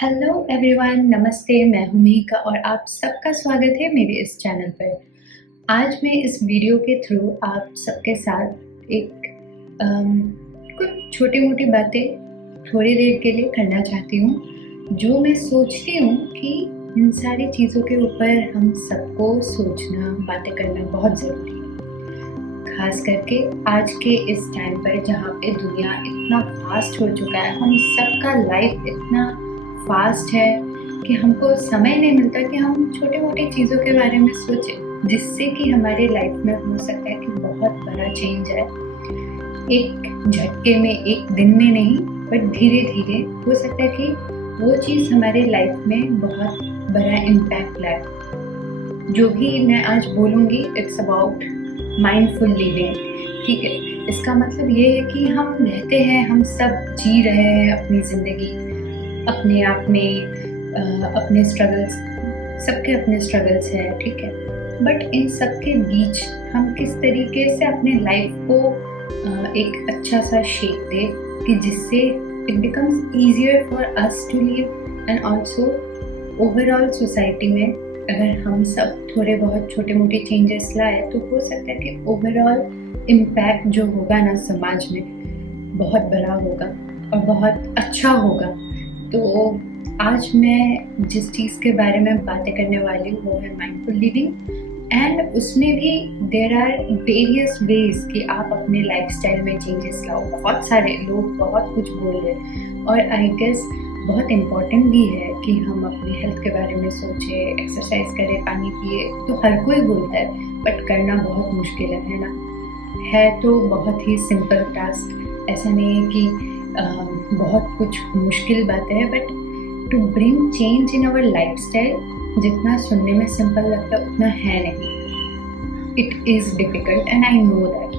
Hello everyone, नमस्ते। मैं हूं मिहिका और आप सबका स्वागत है मेरे इस चैनल पर। आज मैं इस वीडियो के थ्रू आप सबके साथ एक कुछ छोटी-मोटी बातें थोड़ी देर के लिए करना चाहती हूँ, जो मैं सोचती हूँ कि इन सारी चीज़ों के ऊपर हम सबको सोचना, बातें करना बहुत ज़रूरी है। ख़ास करके आज के इस टाइम पर जहाँ पे दुनिया इतना फ़ास्ट हो चुका है, हम सबका लाइफ इतना फ़ास्ट है कि हमको समय नहीं मिलता कि हम छोटी-मोटी चीज़ों के बारे में सोचें, जिससे कि हमारे लाइफ में हो सकता है कि बहुत बड़ा चेंज आए। एक झटके में, एक दिन में नहीं, बट धीरे-धीरे हो सकता है कि वो चीज़ हमारे लाइफ में बहुत बड़ा इम्पैक्ट लाए। जो भी मैं आज बोलूँगी इट्स अबाउट माइंडफुल लिविंग, ठीक है? इसका मतलब ये है कि हम रहते हैं, हम सब जी रहे हैं अपनी ज़िंदगी अपने आप में, अपने स्ट्रगल्स, सबके अपने स्ट्रगल्स हैं, ठीक है? बट इन सब के बीच हम किस तरीके से अपने लाइफ को एक अच्छा सा शेप दें कि जिससे it becomes easier for us to live and also overall society में अगर हम सब थोड़े बहुत छोटे मोटे चेंजेस लाए तो हो सकता है कि ओवरऑल इम्पैक्ट जो होगा ना समाज में बहुत बड़ा होगा और बहुत अच्छा होगा। तो आज मैं जिस चीज़ के बारे में बातें करने वाली हूँ वो है माइंडफुल लिविंग, एंड उसमें भी देयर आर वेरियस वेज कि आप अपने लाइफस्टाइल में चेंजेस लाओ। बहुत सारे लोग बहुत कुछ बोल रहे हैं और आई गेस बहुत इम्पॉर्टेंट भी है कि हम अपनी हेल्थ के बारे में सोचें, एक्सरसाइज करें, पानी पिए, तो हर कोई बोलता है, बट करना बहुत मुश्किल है ना? है तो बहुत ही सिंपल टास्क, ऐसा नहीं है कि बहुत कुछ मुश्किल बातें हैं, but to bring change in our lifestyle जितना सुनने में सिंपल लगता है उतना है नहीं। It is difficult and I know that,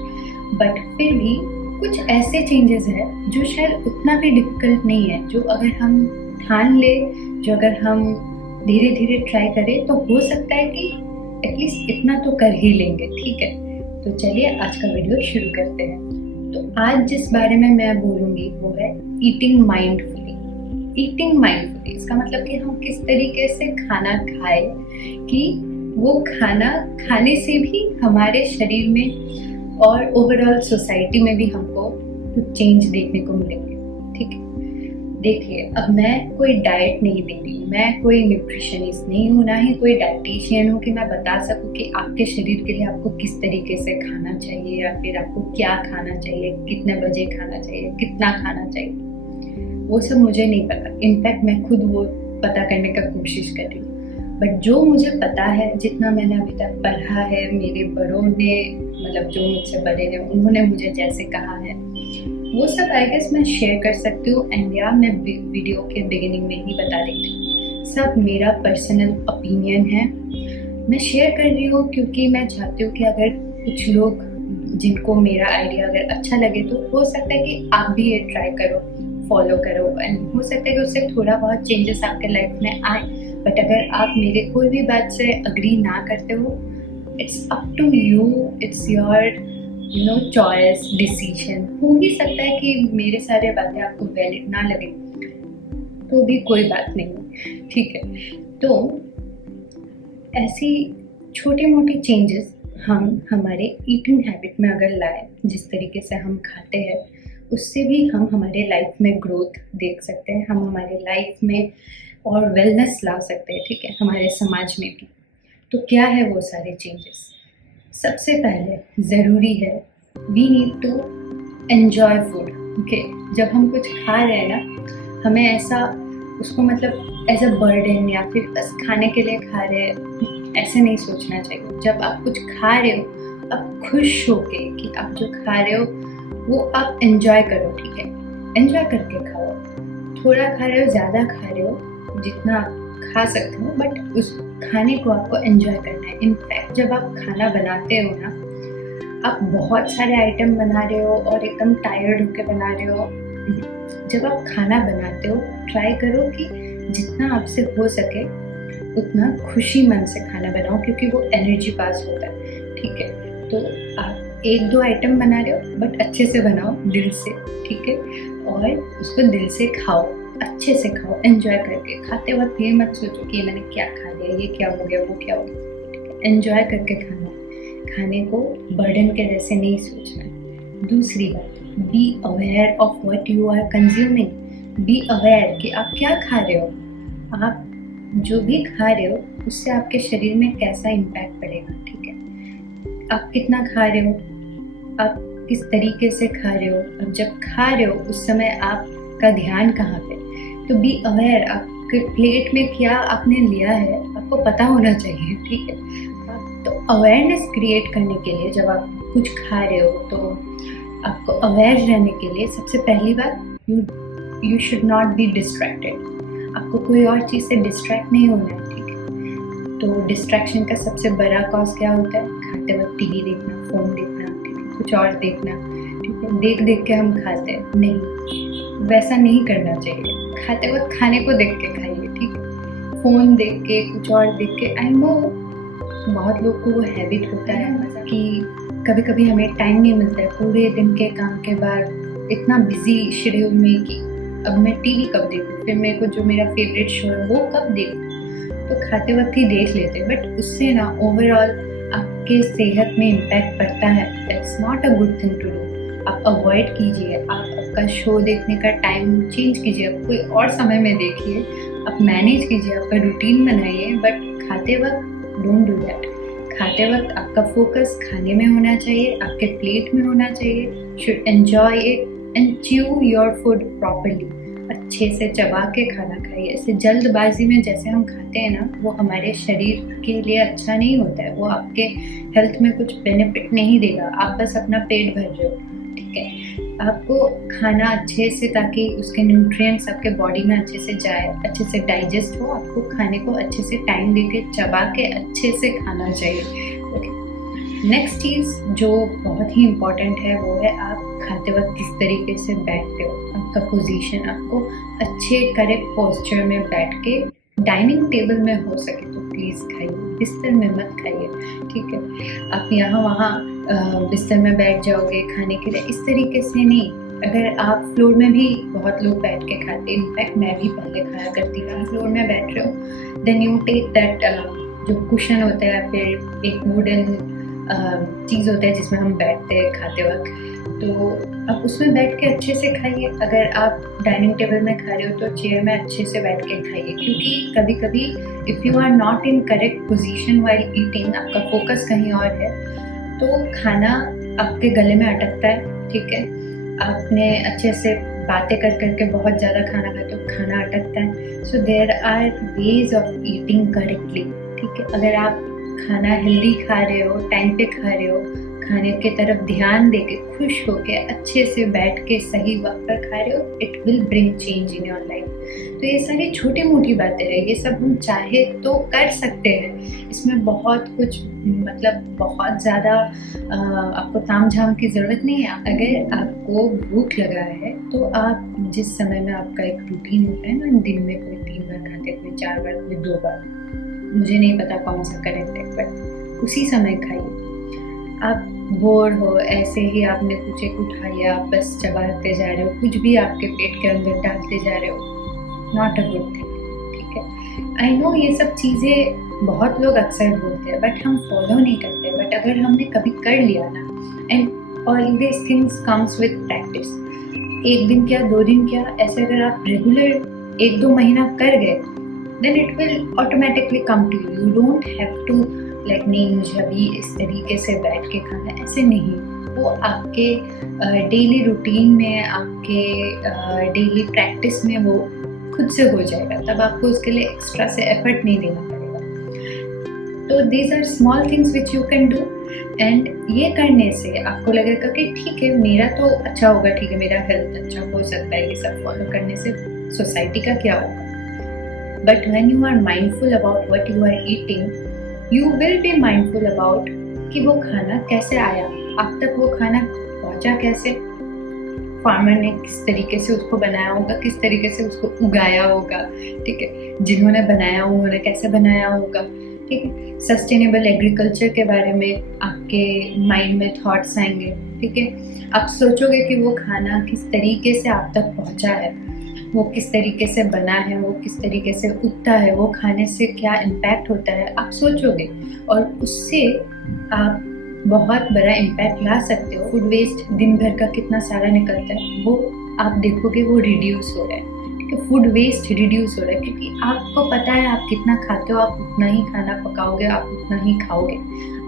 but फिर भी कुछ ऐसे चेंजेस हैं जो शायद उतना भी डिफ़िकल्ट नहीं है, जो अगर हम ठान ले, जो अगर हम धीरे धीरे ट्राई करें तो हो सकता है कि एटलीस्ट इतना तो कर ही लेंगे, ठीक है? तो चलिए आज का वीडियो शुरू करते हैं। तो आज जिस बारे में मैं बोलूँगी वो है ईटिंग माइंडफुली। ईटिंग माइंडफुली इसका मतलब कि हम किस तरीके से खाना खाएं कि वो खाना खाने से भी हमारे शरीर में और ओवरऑल सोसाइटी में भी हमको कुछ चेंज देखने को मिलेंगे, ठीक है? देखिए, अब मैं कोई डाइट नहीं दे रही हूँ, मैं कोई न्यूट्रिशनिस्ट नहीं हूँ, ना ही कोई डाइटिशियन हूँ कि मैं बता सकूँ कि आपके शरीर के लिए आपको किस तरीके से खाना चाहिए या फिर आपको क्या खाना चाहिए, कितने बजे खाना चाहिए, कितना खाना चाहिए, वो सब मुझे नहीं पता। इनफैक्ट मैं खुद वो पता करने का कोशिश कर रही हूँ, बट जो मुझे पता है, जितना मैंने अभी तक पढ़ा है, मेरे बड़ों ने, मतलब जो मुझसे बड़े हैं उन्होंने मुझे जैसे कहा है, वो सब आई गेस मैं शेयर कर सकती हूँ। एंड या मैं वीडियो के बिगिनिंग में ही बता देती हूँ, सब मेरा पर्सनल ओपिनियन है, मैं शेयर कर रही हूँ क्योंकि मैं चाहती हूँ कि अगर कुछ लोग जिनको मेरा आइडिया अगर अच्छा लगे तो हो सकता है कि आप भी ये ट्राई करो, फॉलो करो, एंड हो सकता है कि उससे थोड़ा बहुत चेंजेस आपके लाइफ में आए। बट अगर आप मेरे कोई भी बात से अग्री ना करते हो, it's up to you, it's your choice, decision. हो ही सकता है कि मेरे सारे बातें आपको वैलिड ना लगे, तो भी कोई बात नहीं, ठीक है? तो ऐसी छोटी मोटी चेंजेस हम हमारे ईटिंग हैबिट में अगर लाए, जिस तरीके से हम खाते हैं, उससे भी हम हमारे लाइफ में ग्रोथ देख सकते हैं, हम हमारे लाइफ में और वेलनेस ला सकते हैं, ठीक है? हमारे समाज में भी। तो क्या है वो सारे चेंजेस? सबसे पहले ज़रूरी है, we need to enjoy food, okay? जब हम कुछ खा रहे हैं ना, हमें ऐसा उसको मतलब एज अ बर्डन या फिर बस खाने के लिए खा रहे हैं, ऐसे नहीं सोचना चाहिए। जब आप कुछ खा रहे हो, आप खुश होके कि आप जो खा रहे हो वो आप एन्जॉय करो, ठीक है? एन्जॉय करके खाओ। थोड़ा खा रहे हो, ज़्यादा खा रहे हो, जितना आप खा सकते हो, बट उस खाने को आपको एन्जॉय करना है। इनफैक्ट जब आप खाना बनाते हो ना, आप बहुत सारे आइटम बना रहे हो और एकदम टायर्ड होके बना रहे हो, जब आप खाना बनाते हो ट्राई करो कि जितना आपसे हो सके उतना खुशी मन से खाना बनाओ, क्योंकि वो एनर्जी पास होता है, ठीक है? तो आप एक दो आइटम बना रहे हो बट अच्छे से बनाओ, दिल से, ठीक है? और उसको दिल से खाओ, अच्छे से खाओ, एंजॉय करके। खाते वक्त ये मत सोचो कि मैंने क्या खा लिया, ये क्या हो गया, वो क्या हो गया। एंजॉय करके खाना, खाने को बर्डन के जैसे नहीं सोचना है। दूसरी बात, be aware of what you are consuming. Be aware कि आप क्या खा रहे हो। आप जो भी खा रहे हो उससे आपके शरीर में कैसा इम्पैक्ट पड़ेगा, ठीक है। आप कितना खा रहे हो, आप किस तरीके से खा रहे हो, अब जब खा रहे हो उस समय आपका ध्यान कहाँ पे। तो बी अवेयर, आपके प्लेट में क्या आपने लिया है आपको पता होना चाहिए, ठीक है। तो अवेयरनेस क्रिएट करने के लिए जब आप कुछ खा रहे हो तो आपको अवेयर रहने के लिए सबसे पहली बात, you should not be distracted. आपको कोई और चीज़ से डिस्ट्रैक्ट नहीं होना है, ठीक है। तो डिस्ट्रैक्शन का सबसे बड़ा कॉज क्या होता है, खाते वक्त टीवी देखना, फ़ोन देखना, ठीक है, कुछ और देखना, ठीक है। देख देख के हम खाते हैं, नहीं, वैसा नहीं करना चाहिए। खाते वक्त खाने को देख के खाइए, ठीक है। फ़ोन देख के, कुछ और देख के, आई नो बहुत लोग को वो हैबिट होता है कि कभी कभी हमें टाइम नहीं मिलता है पूरे दिन के काम के बाद, इतना बिजी शेड्यूल में कि अब मैं टीवी कब देखूँ, फिर मेरे को जो मेरा फेवरेट शो है वो कब देखूँ। तो खाते वक्त ही देख लेते हैं, बट उससे ना ओवरऑल आपके सेहत में इम्पैक्ट पड़ता है। That's not a good thing to do. आप अवॉइड कीजिए, आप आपका शो देखने का टाइम चेंज कीजिए, आप कोई और समय में देखिए, आप मैनेज कीजिए, आपका रूटीन बनाइए, बट खाते वक्त डोंट डू दैट। खाते वक्त आपका फोकस खाने में होना चाहिए, आपके प्लेट में होना चाहिए। Should enjoy it and chew your food properly. अच्छे से चबा के खाना खाइए। ऐसे जल्दबाजी में जैसे हम खाते हैं ना, वो हमारे शरीर के लिए अच्छा नहीं होता है, वो आपके हेल्थ में कुछ बेनिफिट नहीं देगा। आप बस अपना पेट भर रहे हो, ठीक है। आपको खाना अच्छे से, ताकि उसके न्यूट्रिएंट्स आपके बॉडी में अच्छे से जाए, अच्छे से डाइजेस्ट हो, आपको खाने को अच्छे से टाइम देके चबा के अच्छे से खाना चाहिए, ओके। नेक्स्ट चीज़ जो बहुत ही इम्पॉर्टेंट है वो है आप खाते वक्त किस तरीके से बैठते हो, आपका पोजीशन। आपको अच्छे करेक्ट पोस्चर में बैठ के, डाइनिंग टेबल में हो सके तो प्लीज़ खाइए, बिस्तर में मत खाइए, ठीक है। आप यहाँ वहाँ बिस्तर में बैठ जाओगे खाने के लिए, इस तरीके से नहीं। अगर आप फ्लोर में भी बहुत लोग बैठ के खाते हैं, इनफैक्ट मैं भी पहले खाया करती थी। फ्लोर में बैठ रहे हो, देन यू टेक दैट जो कुशन होता है, फिर एक वुडन चीज़ होता है जिसमें हम बैठते हैं खाते वक्त, तो आप उसमें बैठ के अच्छे से खाइए। अगर आप डाइनिंग टेबल में खा रहे हो तो चेयर में अच्छे से बैठ के खाइए, क्योंकि कभी कभी if you are not in correct position while eating, आपका फोकस कहीं और है, तो खाना आपके गले में अटकता है, ठीक है। आपने अच्छे से बातें कर करके बहुत ज़्यादा खाना खाते हो, खाना अटकता है। So there are ways of eating correctly, ठीक है। अगर आप खाना हेल्दी खा रहे हो, टाइम पे खा रहे हो, खाने के तरफ ध्यान देके, खुश होके, अच्छे से बैठ के सही वक्त पर खा रहे हो, it will bring change in your life. तो ये सारी छोटी मोटी बातें हैं, ये सब हम चाहे तो कर सकते हैं। इसमें बहुत कुछ, मतलब बहुत ज़्यादा आपको ताम झाम की ज़रूरत नहीं है। अगर आपको भूख लगा है तो आप जिस समय में आपका एक रूटीन होता है ना, दिन में कोई 3 बार खाते, कोई 4 बार, कोई 2 बार, मुझे नहीं पता कौन सा करेक्ट है, बट उसी समय खाइए। आप बोर हो, ऐसे ही आपने कुछ एक उठा लिया, आप बस चबाते जा रहे हो, कुछ भी आपके पेट के अंदर डालते जा रहे हो, नॉट अ गुड थिंग, ठीक है। आई नो ये सब चीज़ें बहुत लोग अक्सर बोलते हैं, बट हम फॉलो नहीं करते। बट अगर हमने कभी कर लिया ना, and all this things comes with practice, 1 दिन क्या, 2 दिन क्या, ऐसे अगर आप रेगुलर 1-2 महीना कर गए, then it will automatically come to you. You don't have to like, नहीं मुझे अभी इस तरीके से बैठ के खाना है, ऐसे नहीं। वो आपके डेली रूटीन में, आपके डेली प्रैक्टिस में वो खुद से हो जाएगा, तब आपको उसके लिए एक्स्ट्रा से एफर्ट नहीं देना पड़ेगा। तो these are small things which you can do, and ये करने से आपको लगेगा कि ठीक है मेरा तो अच्छा होगा, ठीक है मेरा हेल्थ अच्छा हो सकता है, ये सब फॉलो करने से सोसाइटी का क्या होगा। But when you are mindful about what you are eating, you will be mindful about कि वो खाना कैसे आया, आप तक वो खाना पहुंचा कैसे, फार्मर ने किस तरीके से उसको बनाया होगा, किस तरीके से उसको उगाया होगा, ठीक है। जिन्होंने बनाया उन्होंने कैसे बनाया होगा, ठीक है। सस्टेनेबल एग्रीकल्चर के बारे में आपके माइंड में थॉट्स आएंगे, ठीक है। आप सोचोगे कि वो खाना किस तरीके से आप तक पहुंचा है, वो किस तरीके से बना है, वो किस तरीके से उगता है, वो खाने से क्या इम्पैक्ट होता है, आप सोचोगे और उससे आप बहुत बड़ा इम्पैक्ट ला सकते हो। फूड वेस्ट दिन भर का कितना सारा निकलता है वो आप देखोगे वो रिड्यूस हो रहा है। ठीक है, फूड वेस्ट रिड्यूस हो रहा है क्योंकि आपको पता है आप कितना खाते हो, आप उतना ही खाना पकाओगे, आप उतना ही खाओगे,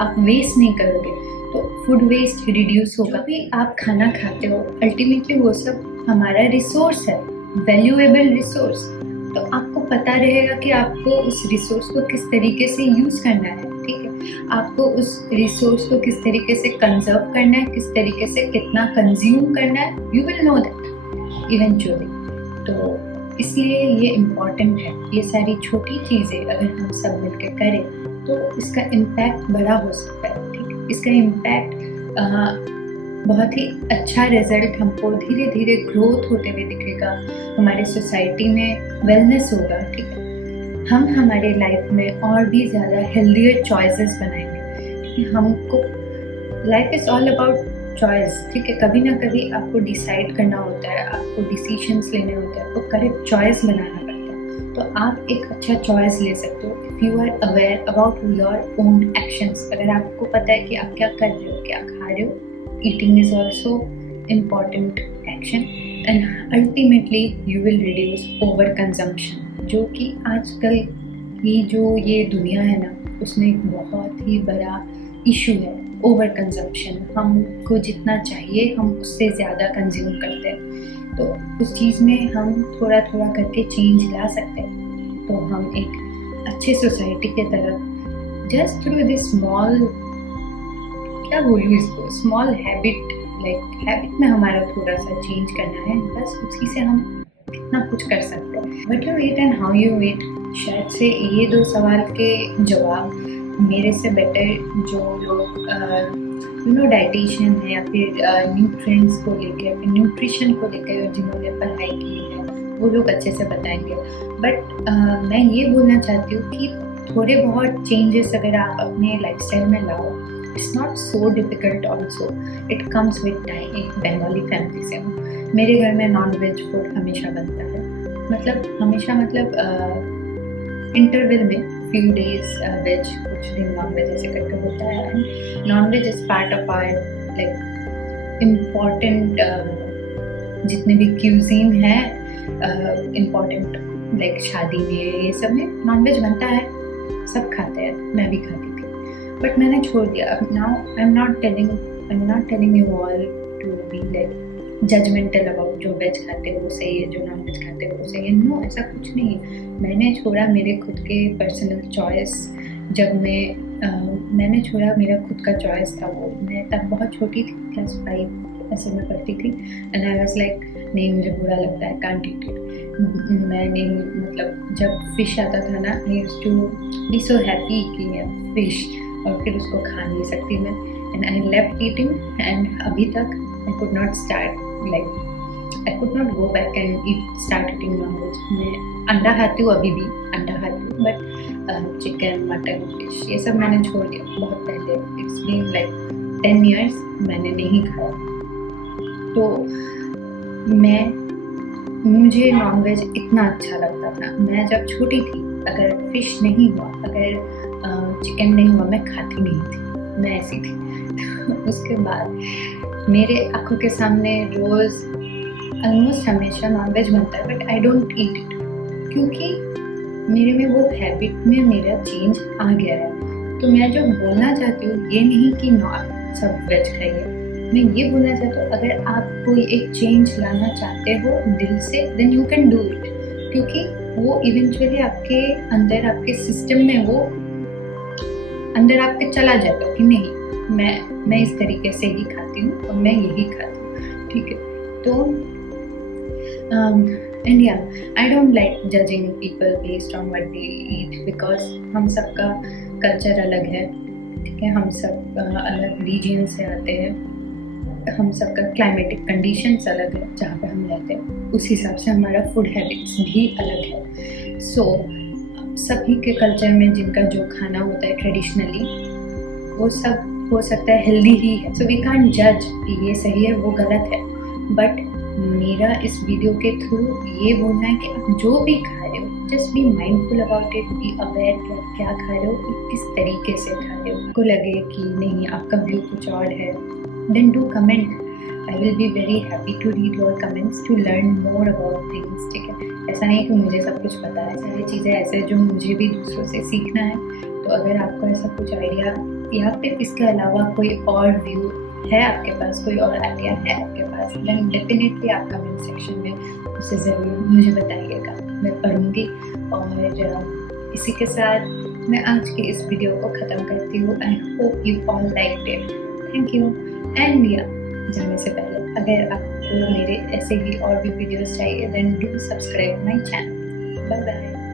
आप वेस्ट नहीं करोगे, तो फूड वेस्ट रिड्यूस होगा। भी आप खाना खाते हो अल्टीमेटली वो सब हमारा रिसोर्स है, वैल्यूएबल रिसोर्स, तो आपको पता रहेगा कि आपको उस रिसोर्स को किस तरीके से यूज़ करना है। ठीक है, आपको उस रिसोर्स को किस तरीके से कंजर्व करना है, किस तरीके से कितना कंज्यूम करना है, you will know that eventually. तो इसलिए ये इम्पॉर्टेंट है, ये सारी छोटी चीज़ें अगर हम सब मिलकर करें तो इसका इम्पैक्ट बड़ा हो सकता है। ठीक है, इसका इम्पैक्ट बहुत ही अच्छा रिजल्ट हमको धीरे धीरे ग्रोथ होते हुए दिखेगा, हमारे सोसाइटी में वेलनेस होगा। ठीक है, हम हमारे लाइफ में और भी ज़्यादा हेल्दियर चॉइसेस बनाएंगे। हमको life is all about choice. ठीक है, कभी ना कभी आपको डिसाइड करना होता है, आपको डिसीजंस लेने होते हैं, आपको करेक्ट चॉइस बनाना पड़ता है। तो आप एक अच्छा चॉइस ले सकते हो if you are aware about your own actions. अगर आपको पता है कि आप क्या कर रहे हो, क्या खा रहे हो, eating is also important action and ultimately you will reduce over consumption, जो कि आजकल की जो ये दुनिया है ना, उसमें एक बहुत ही बड़ा इशू है ओवर कंजम्पशन। हमको जितना चाहिए हम उससे ज़्यादा कंज्यूम करते हैं, तो उस चीज़ में हम थोड़ा थोड़ा करके चेंज ला सकते हैं। तो हम एक अच्छे सोसाइटी के तरफ जस्ट थ्रू दिस स्मॉल, क्या बोलूँ इसको, स्मॉल हैबिट, लाइक हैबिट में हमारा थोड़ा सा चेंज करना है, बस उसी से हम कितना कुछ कर सकते हैं। What you eat and how you eat, शायद से ये दो सवाल के जवाब मेरे से बेटर जो लोग डाइटिशियन है या फिर न्यूट्रिएंट्स को लेकर या फिर न्यूट्रिशन को लेकर जिन्होंने पढ़ाई की है वो लोग अच्छे से बताएंगे। बट मैं ये बोलना चाहती हूँ कि थोड़े बहुत चेंजेस अगर आप अपने लाइफस्टाइल में लाओ, it's not so difficult also, it comes with time. एक बंगाली फैमिली से हूँ, मेरे घर में नॉन वेज फूड हमेशा बनता है, मतलब हमेशा, मतलब इंटरवल में फ्यू डेज वेज, कुछ दिन नॉन वेज, ऐसे करके होता है। And non veg is part of our like important, जितने भी क्यूजीन है इम्पॉर्टेंट, लाइक शादी में ये सब में नॉन वेज बनता है, सब खाते हैं, मैं भी खाती थी, बट मैंने छोड़ दिया। अब now I am not telling you all to be like judgemental about जो वेज खाते हो वो सही है, जो नॉन वेज खाते हो वो सही है। नो, ऐसा कुछ नहीं है। मैंने छोड़ा मेरे खुद के पर्सनल चॉइस, जब मैंने छोड़ा मेरा खुद का चॉइस था वो, मैं तब बहुत छोटी थी, क्लास 5 ऐसे में पढ़ती थी, एंड आई वाज लाइक नहीं, मुझे बुरा लगता है, कांट ईट इट। मैं नहीं, मतलब जब फिश आता था ना, I used to be so happy कि फिश, और फिर उसको खा नहीं सकती मैं, and I left eating, and अभी तक I could not start, like I could not go back and start eating non-veg. मैं अंडा खाती हूँ, अभी भी अंडा खाती हूँ, बट चिकन, मटन, फिश ये सब मैंने छोड़ दिया बहुत पहले। इट्स बीन लाइक 10 years मैंने नहीं खाया। तो मुझे नॉन-वेज इतना अच्छा लगता था। मैं जब छोटी थी, अगर फिश नहीं हुआ, अगर चिकन नहीं हुआ, मैं खाती नहीं थी, मैं ऐसी थी। उसके बाद मेरे आँखों के सामने रोज़ ऑलमोस्ट हमेशा नॉनवेज बनता है, but I don't eat it, क्योंकि मेरे में वो हैबिट में मेरा चेंज आ गया है। तो मैं जो बोलना चाहती हूँ ये नहीं कि सब वेज खाइए, मैं ये बोलना चाहती हूँ अगर आप कोई एक चेंज लाना चाहते हो दिल से, then you can do it, क्योंकि वो इवेंचुअली आपके अंदर, आपके सिस्टम में वो अंदर आपके चला जाता कि नहीं, मैं इस तरीके से ही खाती हूँ और मैं यही खाती हूँ। ठीक है, तो एंड या I don't like judging people based on what they eat, because हम सबका कल्चर अलग है। ठीक है, हम सब अलग रीजन से आते हैं, हम सबका क्लाइमेटिक कंडीशंस अलग है जहाँ पे हम रहते हैं, उस हिसाब से हमारा फूड हैबिट्स भी अलग है। सो सभी के कल्चर में जिनका जो खाना होता है ट्रेडिशनली, वो सब हो सकता है हेल्दी ही है, सो वी कांट जज कि ये सही है वो गलत है, बट मेरा इस वीडियो के थ्रू ये बोलना है कि आप जो भी खा रहे हो, just be mindful about it, B aware कि आप क्या खा रहे हो, किस तरीके से खा रहे हो। आपको लगे कि नहीं आपका व्यू कुछ और है, then do comment. I will be very happy to read your comments to learn more about things. ठीक है, ऐसा नहीं है कि मुझे सब कुछ पता है, सारी चीज़ें ऐसे जो मुझे भी दूसरों से सीखना है। तो अगर आपको ऐसा कुछ आइडिया या फिर इसके अलावा कोई और व्यू है आपके पास, कोई और आइडिया है आपके पास, देन डेफिनेटली आप कमेंट सेक्शन में उसे ज़रूर मुझे बताइएगा, मैं पढ़ूँगी। और इसी के साथ मैं आज की इस वीडियो को ख़त्म करती हूँ। I hope you all liked it. Thank you. And या जाने से पहले अगर आपको मेरे ऐसे ही और भी वीडियोस चाहिए, then do subscribe my channel. Bye bye.